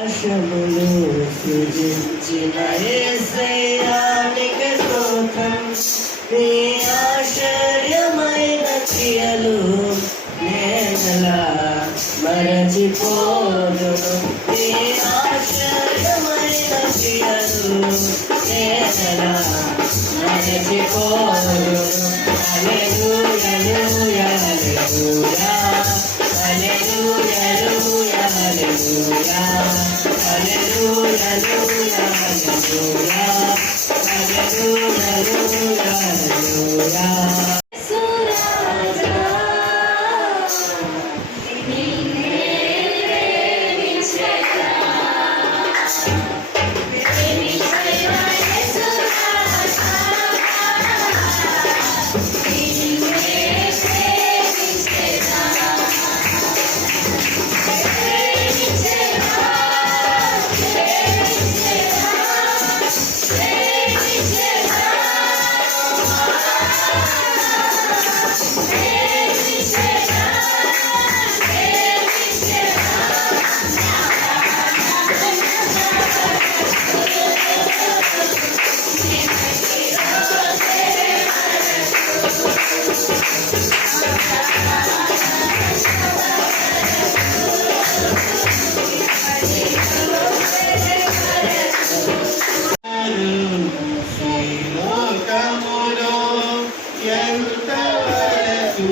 ఆశములు సృజించిన యేసయ్యానికి స్తోత్రం. నీ ఆశ్చర్యమైన క్రియలు నేనలా మరచిపోదును. నీ ఆశ్చర్యమైన క్రియలు నేనలా మరచిపోదును. హల్లెలూయా హల్లెలూయా హల్లెలూయా హల్లెలూయా hallelujah hallelujah hallelujah hallelujah hallelujah hallelujah శ్రీలోకములో ఎంతవరకు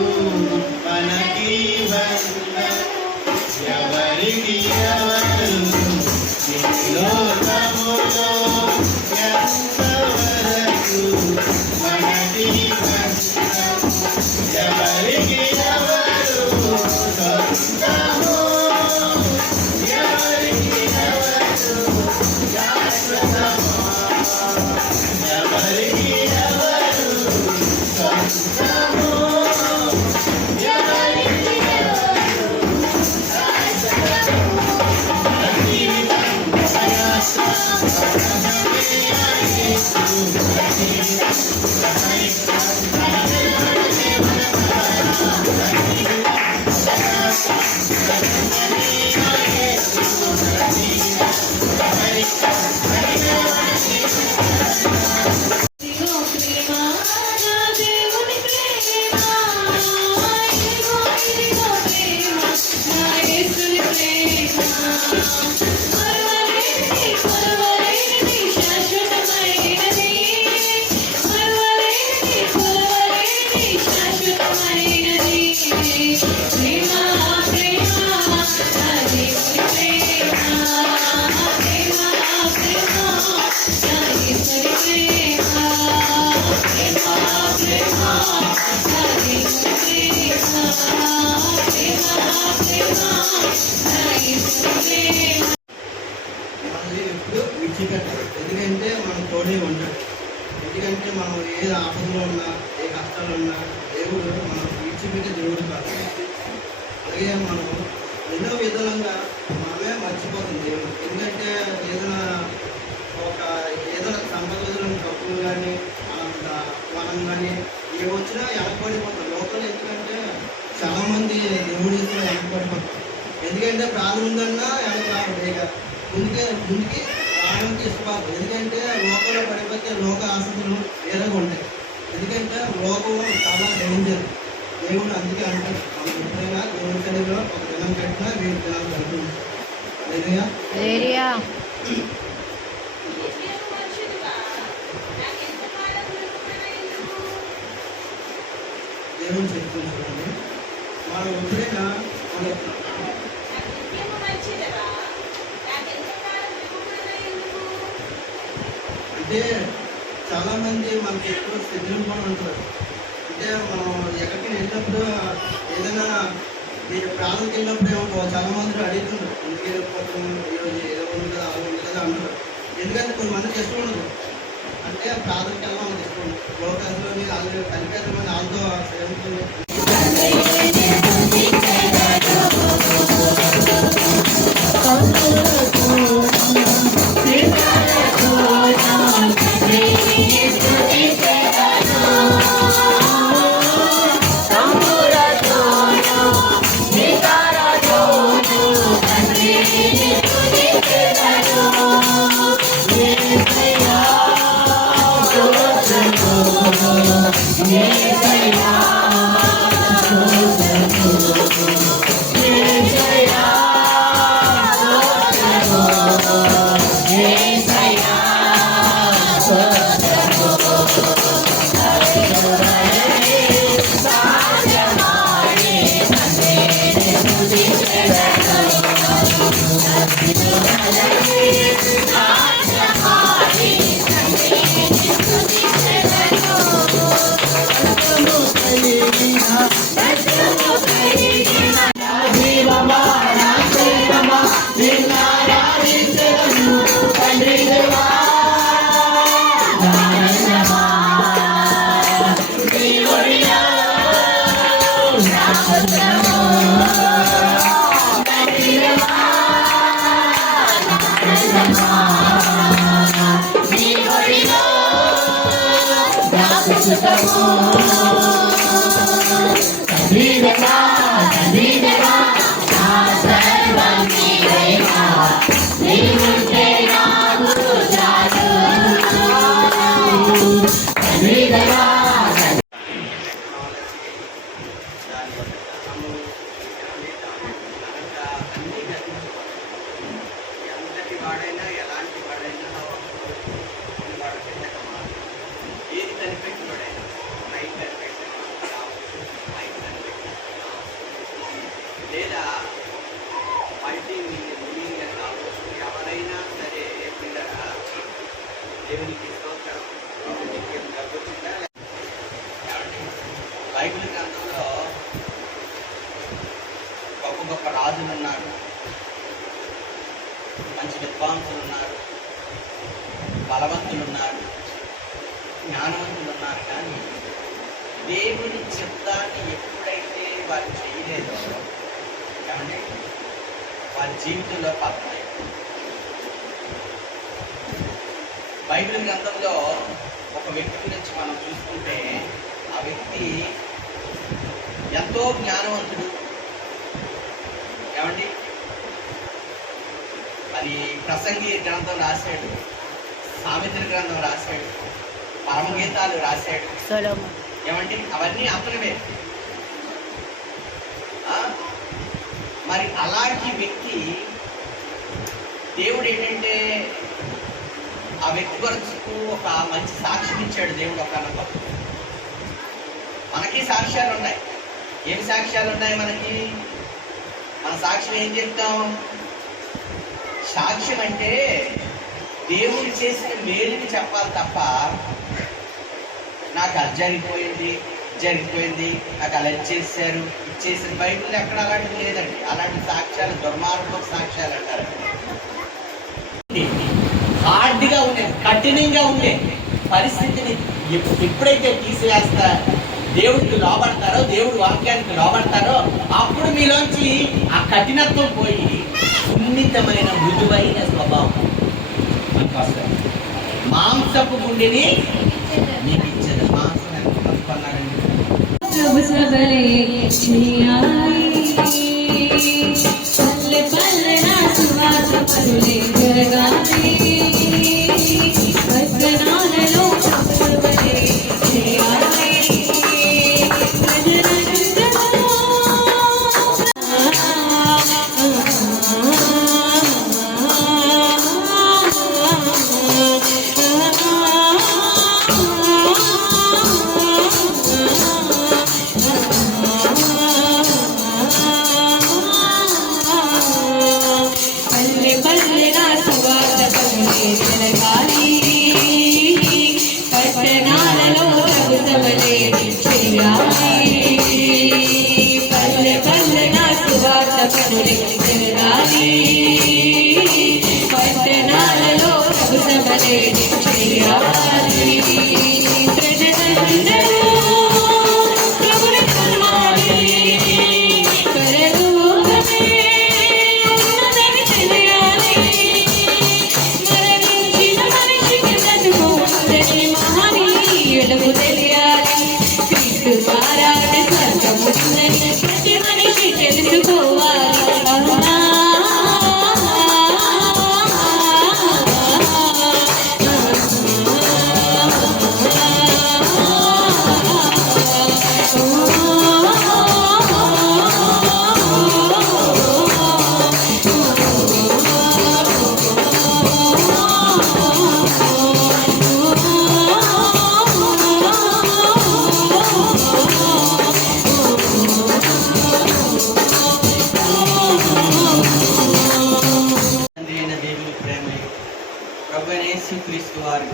మనకి బంధం ఎవరికి ఎవరు శ్రీలోకములో ఎంతవరకు మనకి బంధం ఎవరికి ఎవరు సొంతము ఎవరికి ఎవరు శాశ్వతము ఎవరికి ఎవరు సొంతము ఎవరికి ఎవరు శాశ్వతము జీవితం ప్రయాసం ఎప్పుడు విడిచిపెట్టాలి. ఎందుకంటే మనం తోడే ఉంటాడు. ఎందుకంటే మనం ఏ ఆపదలో ఉన్నా ఏ కష్టాలు ఉన్నా దేవుడు మనం విడిచిపెట్టే దేవుడు కాదు. అలాగే మనం ఎన్నో విధాలుగా మనమే మర్చిపోతుంది దేవుడు. ఎందుకంటే ఏదైనా సంబంధించిన తప్పులు కానీ మనం కానీ ఏ వచ్చినా వెనకబడిపోతాం లోపల. ఎందుకంటే చాలామంది దేవుడి వెనకబడిపోతాం. ఎందుకంటే ప్రాణం ఉందన్నా వెనక రావడం ముందుకి రావడానికి ఇష్టపడతాం. ఎందుకంటే లోకంలో పడిపోతే లోక ఆసక్తులు వేరేగా ఉంటాయి. ఎందుకంటే లోకం చాలా డేంజర్. దేవుడు అందుకే అంటారు మనం ఎప్పుడైనా దేవుడి సన్నిధిలో ఒక దినం కట్టినా 7 దినాలు కడుతుంది. దేవుని చెప్తుంది చూడండి. మనం ఎప్పుడైనా అంటే చాలామంది మనకి ఎక్కువ స్థితిలో కూడా ఉంటారు. అంటే మనం ఎక్కడికి వెళ్ళినప్పుడు ఏదైనా మీరు ప్రాణంకి వెళ్ళినప్పుడు ఏమో చాలామంది అడుగుతున్నారు ఎందుకు వెళ్ళిపోతాం ఈరోజు ఏదో ఉంది కదా అలా ఉంది కదా అంటారు. ఎందుకంటే కొంతమందికి ఇష్టం ఉండదు. అంటే ప్రాణంకి వెళ్ళాలని ఇష్టం ఉండదు. లోకాల్లోని వాళ్ళు కలిపేదమని వాళ్ళతో సేవించుకుని బైబిల్ గ్రంథంలో గొప్ప గొప్ప రాజులు ఉన్నారు, మంచి విద్వాంసులు ఉన్నారు, బలవంతులు ఉన్నారు, జ్ఞానవంతులు ఉన్నారు. కానీ దేవుని చిత్తాన్ని ఎప్పుడైతే వారు చేయలేదో ఏమంటే వారి జీవితంలో పతనం. బైబిల్ గ్రంథంలో ఒక వ్యక్తి గురించి మనం చూసుకుంటే ఆ వ్యక్తి ఎంతో జ్ఞానవంతుడు. ఏమండి, అది ప్రసంగి గ్రంథం రాశాడు, సామెతల గ్రంథం రాశాడు, పరమగీతాలు రాశాడు. ఏమండి, అవన్నీ అతనివే. మరి అలాంటి వ్యక్తి దేవుడు ఏంటంటే ఆ వ్యక్తి కొరకు ఒక మంచి సాక్ష్యం ఇచ్చాడు దేవుడు. ఒక అన్నప్పుడు మనకి సాక్ష్యాలు ఉన్నాయి. ఏం సాక్ష్యాలు ఉన్నాయి మనకి? మన సాక్ష్యం ఏం చెప్తాం? సాక్ష్యం అంటే దేవుడు చేసిన మేలుని చెప్పాలి తప్ప నాకు అది జరిగిపోయింది, నాకు అలా ఇచ్చేసారు, ఇచ్చేసిన బైబిల్ ఎక్కడ అలాంటివి లేదండి. అలాంటి సాక్ష్యాలు దుర్మార్గ సాక్ష్యాలు అంటారు. హార్డ్గా ఉండే, కఠినంగా ఉండే పరిస్థితిని ఎప్పుడైతే తీసివేస్తా దేవుడికి లోబడతారో, దేవుడి వాక్యానికి లోబడతారో, అప్పుడు మీలోంచి ఆ కఠినత్వం పోయి సున్నితమైన మృదువైన స్వభావం మనకు వస్తుంది. మాంసపు గుండెని మీకు ఇచ్చేది. మాంసం ఎంత కనుక్కున్నారండి? యేసుక్రీస్తు వారి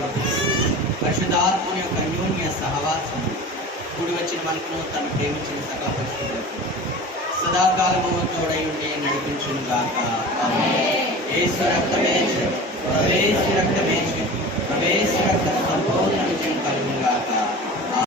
పరిశుద్ధాత్మ యొక్క అన్యోన్య సహవాసం కూడి వచ్చిన మనకు తను ప్రేమించిన సకల పరిస్థితులకు సదాకాలము తోడై ఉండి నడిపించును గాక. యేసు రక్తమే సంపూర్ణ